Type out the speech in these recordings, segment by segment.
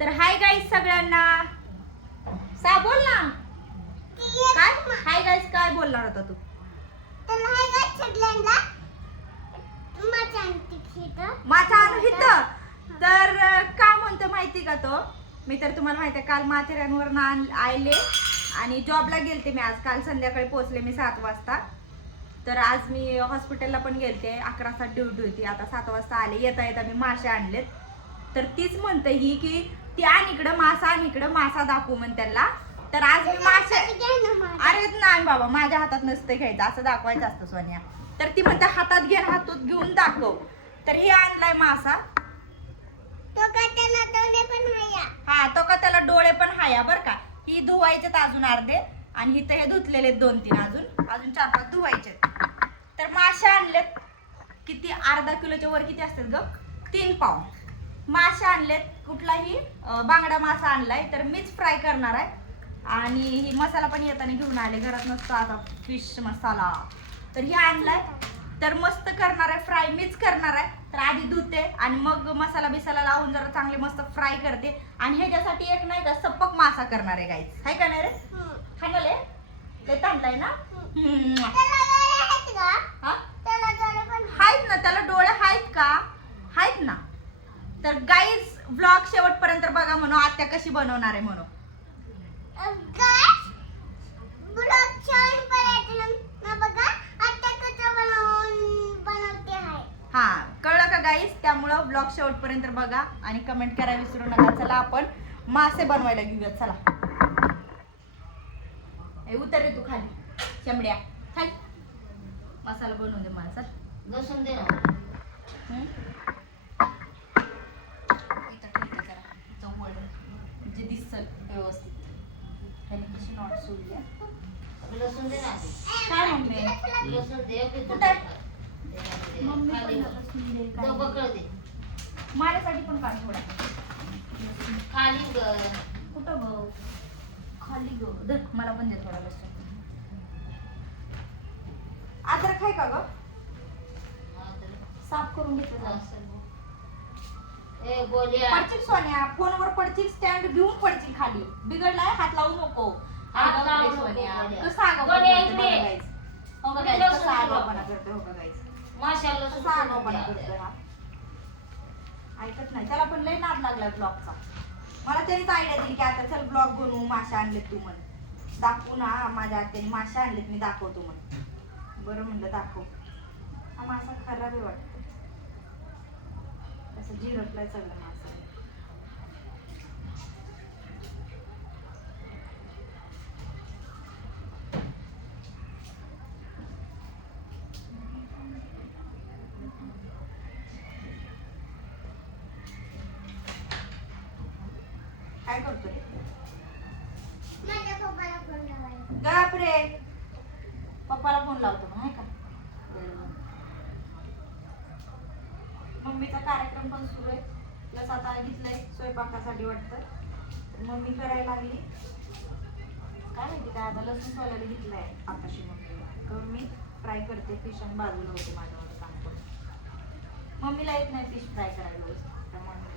तर hi guys सगळ्यांना. सा बोल ना. काय? हाय गाईज काय बोलणार होता तू? माझा अनुहित तर अं, का? म्हणतो माहिती का तो? मी तर तुम्हाला माहिती आहे काल माथेरानवर आले आणि जॉबला गेलते मी आज. काल संध्याकाळी पोहोचले मी सात वाजता. तर आज मी हॉस्पिटलला पण गेलते. अकरा सात ड्युटी होती. आता सात वाजता आले. येता येता मी मासे आणलेत. तर तीच म्हणते ही की ती आण इकडं मासा आण इकडं मासा दाखवू म्हण त्यांना. तर आज मी मासे अरे नाही बाबा माझ्या हातात नसतं घ्यायचं. असं दाखवायचं असतं सोनिया. तर ती म्हणते हातात घे हातात घेऊन दाखव. तर हे आणलाय मासा. हा तो का त्याला डोळे पण हाया बर का. ही धुवायचेत अजून अर्धे आणि इथं हे धुतलेले आहेत दोन तीन अजून. अजून चार पाच धुवायचे तर मासे आणलेत. किती अर्धा किलोच्या वर किती असतात ग? तीन पाव. मासे आणलेत. कुठलाही बांगडा मासा आणलाय तर मीच फ्राय करणार आहे. आणि ही मसाला पण येताना घेऊन आले. घरात नसतो आता फिश मसाला. तर हे आणलाय. तर मस्त करणार आहे फ्राय मीच करणार आहे. तर आधी धुते आणि मग मसाला बिसाला लावून जरा चांगले मस्त फ्राय करते. आणि ह्याच्यासाठी एक नाही का सप्पक मासा करणार आहे गाईच हाय का नाही रे? खाणाले ते ताणलाय ना हम्म. हा आहेत ना त्याला डोळे आहेत का आहेत ना तर गाईज ब्लॉग शेवटपर्यंत बघा म्हणू आत्या कशी बनवणार आहे म्हणून हा कळलं का गाईज त्यामुळं ब्लॉग शेवटपर्यंत बघा आणि कमेंट करायला विसरू नका. चला आपण मासे बनवायला घेऊया चला. उतर रे तू खाली. चमड्या खाली मसाला बनवून दे चल. लसूण दे ना हम्म? इथं ठेवते जरा, जवळ, म्हणजे दिसल व्यवस्थित. कशी नॉट सोडली. लसूण दे ना. काय मम्मी लसूण दे. मम्मी काय माझ्यासाठी पण काढ थोडा खाली ग. कुठं ग? खाली ग. धर मला पण दे थोडा लसूण. अद्रक आहे का ग? साफ करून घेते जरा. पडशील सोन्या फोनवर पडशील स्टँड घेऊन पडशील खाली बिघडलाय हात लावू नको हात लावू नको, सोन्या. बोल्या. कसं आगाऊपणा बोल्या करते इकडे. बघा guys. हो का इकडे guys, लसूण कसं ठेवा. आगाऊपणा करते हो का guys. माशाला लसूण कसं आगाऊपणा दे. करतोय हा. ऐकत नाही त्याला पण लय नाद लागलाय ब्लॉगचा मला तरीच आयडिया दिली की आता चल ब्लॉग बनवू मासे आणलेत तू म्हण दाखवू ना माझ्या आत्याने मासे आणलेत मी दाखवतो म्हण बरं म्हणलं दाखव हा मासा खराब आहे वाटतं असं जिरटलाय सगळं मासा काय करतोय? गप रे पप्पाला फोन लावतो मग हाय का? मम्मीचा कार्यक्रम पण सुरू आहे. प्लस आता घेतलंय स्वयंपाकासाठी वाटतं. तर मम्मी करायला लागली. काय माहिती काय आता लसूण सोलायला घेतलंय. आताशी मम्मी. करून मी फ्राय करते फिश आणि बाजूला होते माझ्यावर सांगतो मम्मीला येत नाही फिश फ्राय करायला व्यवस्थित, त्यामुळे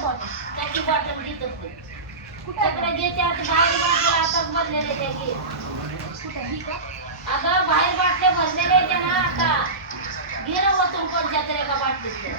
त्याची बॉटल घेतच नाही कुठल्याकडे घेते आता बाहेर बाटल्या आता भरलेले त्या अगं बाहेर बाटल्या भरलेले त्या ना आता घे ना कोणत्या तरी का बाटलीतल्या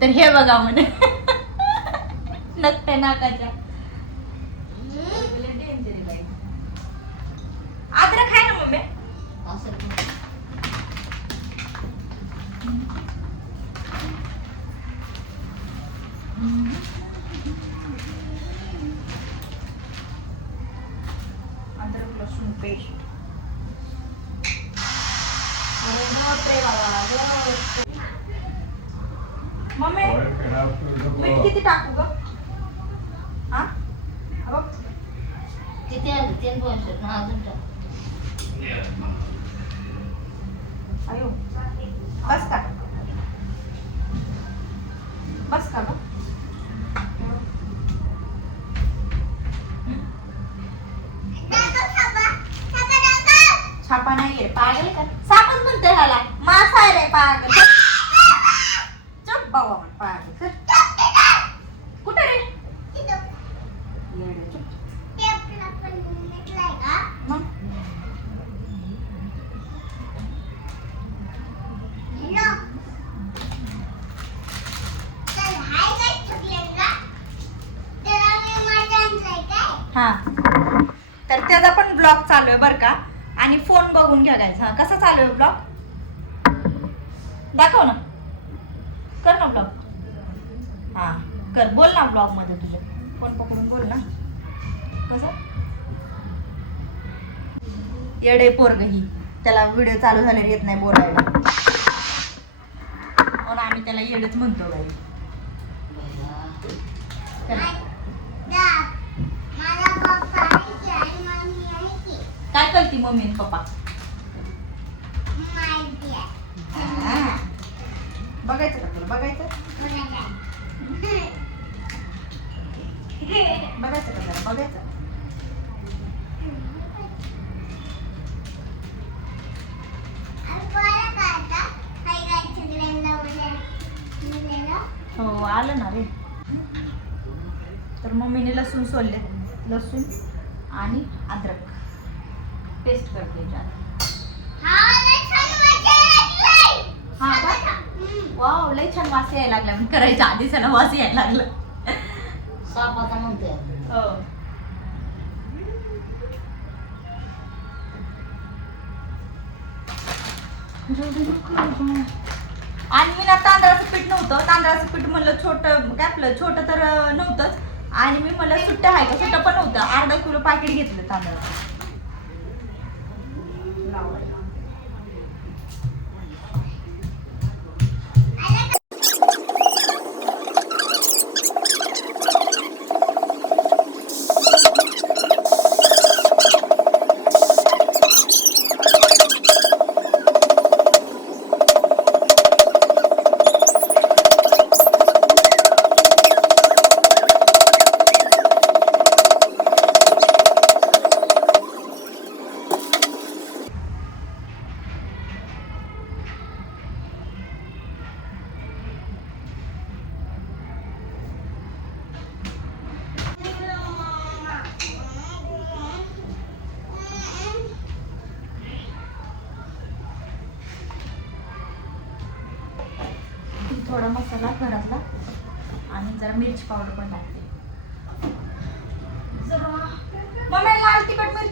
तर हे बघा म्हण. नसते नाकाच्या अद्रक खाय ना मम्मी असं अद्रक लसूण पेस्ट अरे बापरे बाबा मम्मी मीठ किती टाकू ग हा बघ किती आलं तीन दोनशे ना अजून अयो बस का? बस का ग? छापा नाही रे पागल का? सापच म्हणते ह्याला. मासा आहे रे पागल चप बाबा म्हण पागल चल. कुठे रे येडे, चुप. मग हां. तर त्याचा पण ब्लॉग चालू आहे बरं का. आणि फोन बघून घ्या guys. हा. कसा चालू आहे ब्लॉग दाखव ना. कर ना ब्लॉग हा कर. बोल ना ब्लॉगमध्ये मध्ये फोन पकडून बोल ना. कसं? येडे पोरग ही. त्याला व्हिडिओ चालू झाल्यावर येत नाही बोलायला. म्हणून आम्ही त्याला येडच म्हणतो बाई. काय करते मम्मी आणि पप्पा? हा. बघायचं का तुला? बघायचं? बघायचं का जरा बघायचं? हो आलं ना रे. तर मम्मीने लसूण सोलले. लसूण आणि अद्रक. पेस्ट करते. हा का? वाव लई छान वास यायला लागला. मी करायच्या आधीच ना वास यायला लागला. सापाचा म्हणते हो. आणि मी ना तांदळाचं पीठ नव्हतं. तांदळाचं पीठ म्हणलं छोटं काय आपलं छोटं तर नव्हतंच. आणि मी म्हणलं सुट्ट्या आहे का? सुट्टं पण नव्हतं अर्धा किलो पाकिट घेतलं तांदळाचं.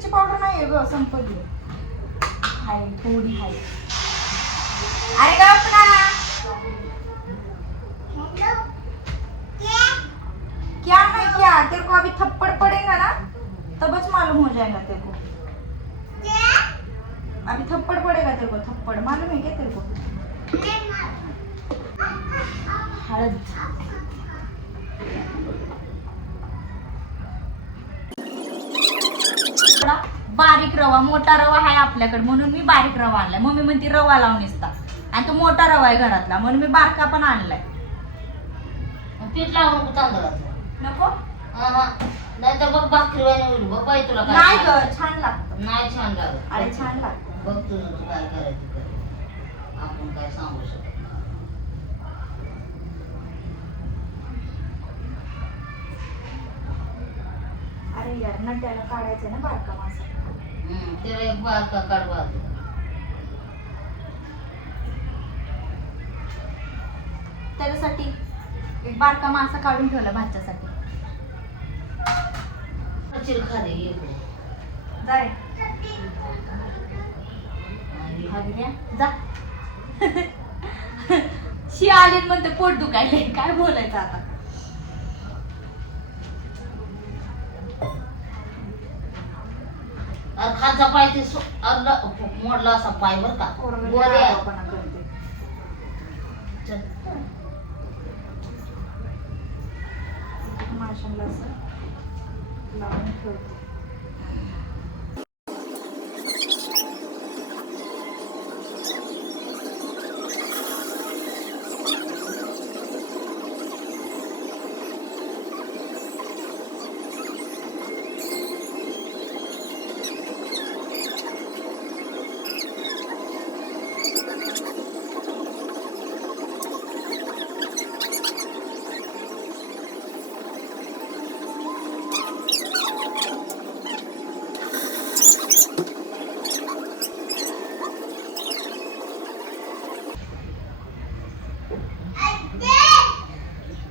मिरची पावडर नाही ग संपली. हाय थोडी हाय. अरे गप ना. क्या नहीं क्या? तेरे को अभी थप्पड़ पड़ेगा ना तब बस मालूम हो जाएगा तेरे को. अभी थप्पड़ पड़ेगा तेरे को थप्पड़ मालूम है क्या तेरे को? हळद थोडा बारीक रवा मोठा रवा आहे आपल्याकडे म्हणून मी बारीक रवा आणलाय. मम्मी म्हणते रवा लावून इसता आणि तो मोठा रवा आहे घरातला म्हणून मी बारका पण आणलाय. पीठ नको तांदळाचं. नको? नाही तर बघ भाकरी वाणी होईल बघ बाई तुला काय नाही ग करायचं. छान लागतं. नाही छान लागत. अरे छान लागतं. बघ तुझं तू काय करायचं कर आपण काय सांगू शकत नाही. अरे यार नट्याला काढायचं ना बारका मासा. तेरा एक बार का कड़वा त्याच्यासाठी एक बारका मासा काढून ठेवला भाच्यासाठी चिर खा दे ये जाय. जा. शी आली म्हणते पोट दुखायले काय बोलायचं आता? खालचा पाय ते सो- अल्ल- मोडला असा पाय बर का आहे. चल. माशाला असं लावून ठेवते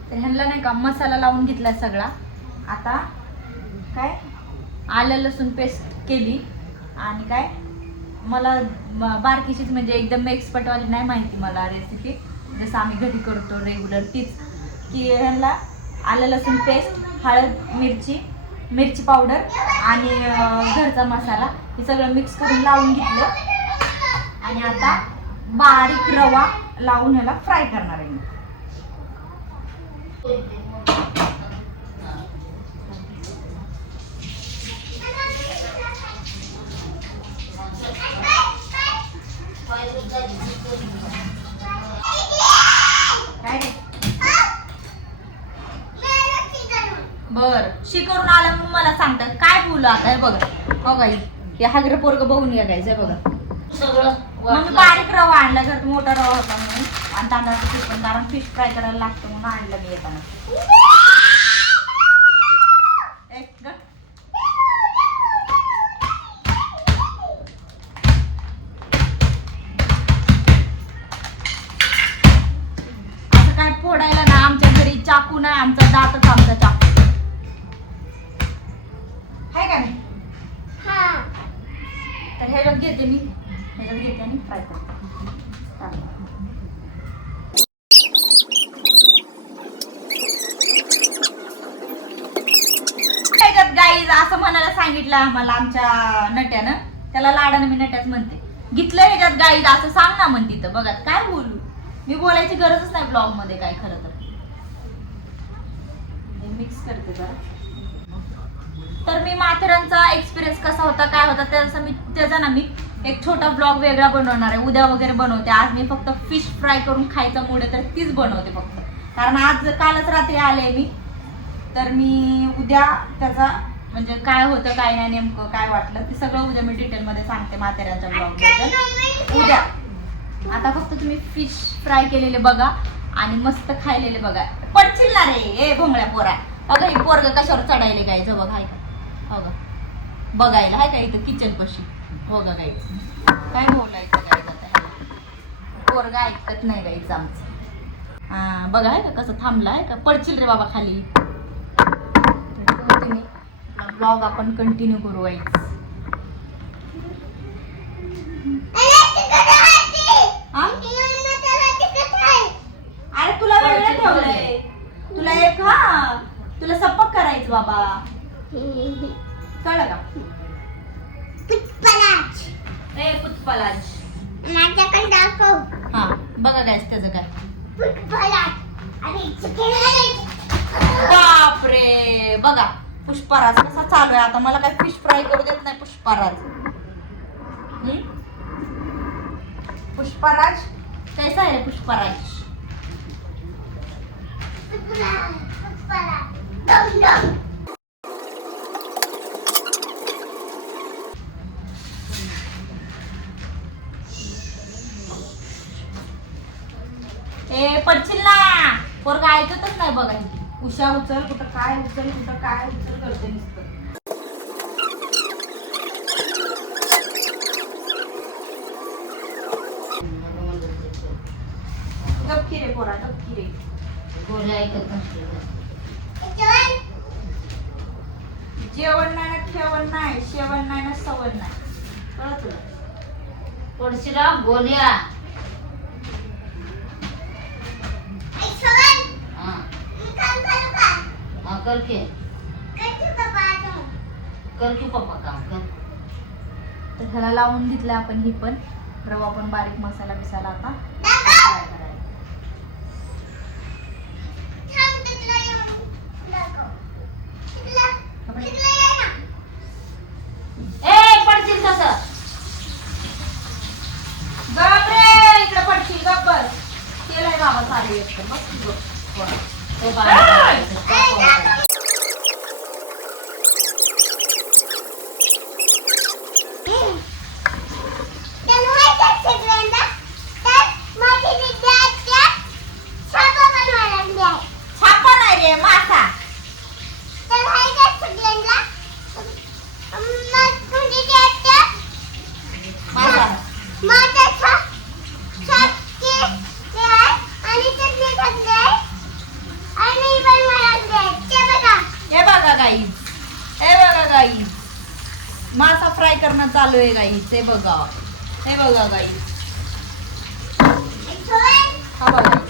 तर ह्यांना नाही का मसाला लावून घेतला सगळा. आता काय? आलं लसूण पेस्ट केली. आणि काय? मला म- बारकीचीच म्हणजे एकदम एक्सपर्टवाली नाही माहिती मला रेसिपी जसं आम्ही घरी करतो रेग्युलर तीच. की ह्याला आलं लसूण पेस्ट हळद मिरची मिरची पावडर आणि घरचा मसाला. हे सगळं मिक्स करून लावून घेतलं. आणि आता बारीक रवा लावून ह्याला फ्राय करणार आहे बर. शिकवून आलं म्हणून मला सांगतात. काय बोलू आता हे बघा. हे. हे हागरे पोरग बघून या गायचं हे बघा. सगळं मग वाटलं. बारीक रवा आणला घरात मोठा रवा होता म्हणून. आणि तांदळाचं पीठ पण कारण फिश फ्राय करायला लागतं म्हणून आणलं मी येताना. ह्याच्यात गाईज असं म्हणायला सांगितलं आम्हाला आमच्या नट्यानं. त्याला लाडानं मी नट्याच म्हणते. घेतलं ह्याच्यात गाईज असं सांग ना म्हणते तर बघा काय बोलू? मी बोलायची गरजच नाही ब्लॉगमध्ये काय खरं तर. मिक्स करते जरा. तर मी माथेरानचा एक्सपिरियन्स कसा होता काय होता त्याचा मी त्याचा ना मी एक छोटा ब्लॉग वेगळा बनवणार आहे. उद्या वगैरे बनवते. आज मी फक्त फिश फ्राय करून खायचा मूड आहे तर तीच बनवते फक्त. कारण आज कालच रात्री आले मी. तर मी उद्या त्याचा म्हणजे काय होतं काय नाही नेमकं काय वाटलं ते सगळं उद्या मी डिटेलमध्ये सांगते माथेरानच्या ब्लॉगबद्दल. उद्या. आता फक्त तुम्ही फिश फ्राय केलेले बघा आणि मस्त खायलेले बघा. पडशील ना रे ए भोंगळ्या पोरा. अगं ही पोरग कशावर चढायले गायचं बघ हाय का? हो बघायला हाय का इथं किचन पशी? हो का गायचं काय बोलायचं गायचं आता? पोरग ऐकत नाही गायचं आमचं. हा बघा आहे का कसं थांबला आहे का? पडशील रे बाबा खाली. ब्लॉग आपण कंटिन्यू करू हा? अरे तुला वेगळं ठेवलंय तुला. एक हा. तुला सपक करायचं बाबा. कळलं का? ए हा बघा त्याचं काय. बापरे बघा. पुष्पराज कसा चालू आहे? आता मला काय फिश फ्राय करू देत नाही पुष्पराज. पुष्पराज कैसा आहे रे पुष्पराज? ए पडशील ना. पोरगा ऐकतच नाही बघा. उशा उचल कुठं काय उचल कुठं काय उचल करते नुसतं. गप्प की रे पोरा गप की रे. गोळ्या ऐकत नसते जेवण नाही ना ठेवण नाही शेवण नाही ना सवण नाही. कळत तुला? पडशिला गोळ्या. कर की. कर की पप्पा काम कर. तर ह्याला लावून घेतलं आपण ही पण. रवा पण बारीक मसाला बिसाला आता. फ्राय करायला. ए पडशील तसं गप रे इकडे पडशील गप बस केलंय बाबा सारे एकदम बस तू गप. तो बाहेर छापा नाही रे मासा मासा हे बघा गाई हे बघा गाई मासा फ्राय करणं चालू आहे गाई ते बघा हे बघा गाई हा बघा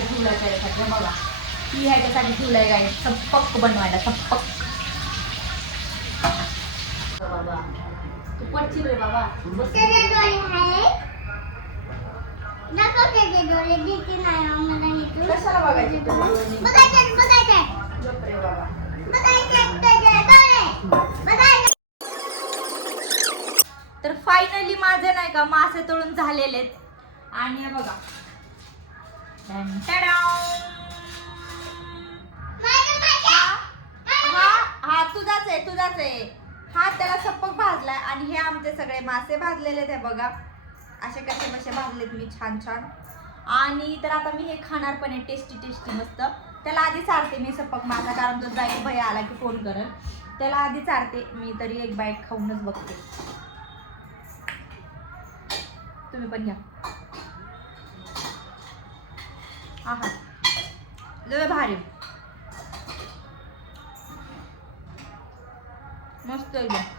हे बघा. ही ह्याच्यासाठी ठेवलाय चप्पक बनवायला चप्पक बाबा तू पडशील रे बाबा. बस. कशाला बघायची तू गप रे बाबा. तर फायनली माझे नाही का मासे तळून झालेले आहेत. आणि हे बघा. हा हा तुझाच आहे तुझाच आहे. हा त्याला सप्पक भाजलाय आणि हे आमचे सगळे मासे भाजलेले आहेत बघा. असे कसे कसे भाजलेत मी छान छान. आणि तर आता मी हे खाणार पण आहे टेस्टी टेस्टी मस्त. त्याला आधी चारते मी सप्पक मासा कारण तो जाईल भैया आला की फोन करल. त्याला आधी चारते मी तरी एक बाईट खाऊनच बघते. तुम्ही पण घ्या. आहा लय भारी. मस्त एकदम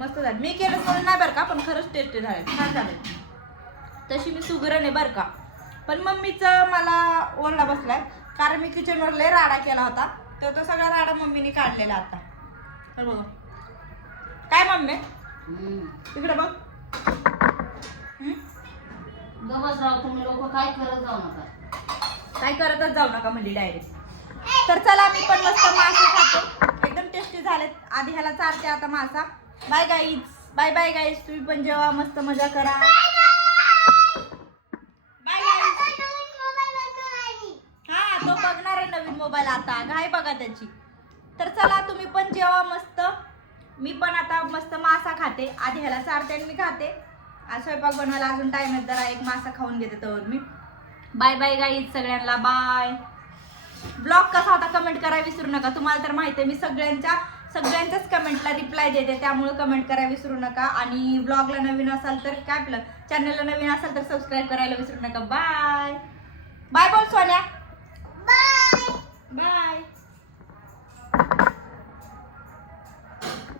मस्त झालं. मी केलं म्हणून नाही बरं का पण खरंच टेस्टी झाले. छान झाले. तशी मी सुगरण आहे बरं का. पण मम्मीचं मला ओरडा बसलाय. कारण मी किचनवर लय राडा केला होता. तर तो सगळा राडा मम्मीने काढलेला आता. बघा काय मम्मी? इकडे बघ? गमच राव तुम्ही लोक काय करत जाऊ नका. काय करतच जाऊ नका म्हणजे डायरेक्ट तर चला मी पण मस्त मासे खातो. एकदम टेस्टी झालेत. आधी ह्याला चारते आता मासा. Bye guys bye bye guys तुम्ही पण जेवा मस्त मजा करा. बाय गाईस हा तो बघणार आहे नवीन मोबाईल आता. घाय बघा त्याची. तर चला तुम्ही पण जेवा मस्त. मी पण आता मस्त मासा खाते. आधी ह्याला चारते आणि मी खाते. आज स्वयंपाक बनवायला अजून टाइम आहे जरा एक मासा खाऊन घेते तर मी बाय बाय गाईज सगळ्यांना. बाय ब्लॉग कसा होता कमेंट करायला विसरू नका. तुम्हाला तर माहिती आहे मी सगळ्यांच्या सगळ्यांच्याच कमेंटला रिप्लाय देते. त्यामुळे कमेंट करायला विसरू नका. आणि ब्लॉगला नवीन असाल तर काय आपलं? चॅनलला नवीन असाल तर सबस्क्राईब करायला विसरू नका. बाय बाय बोल सोन्या. बाय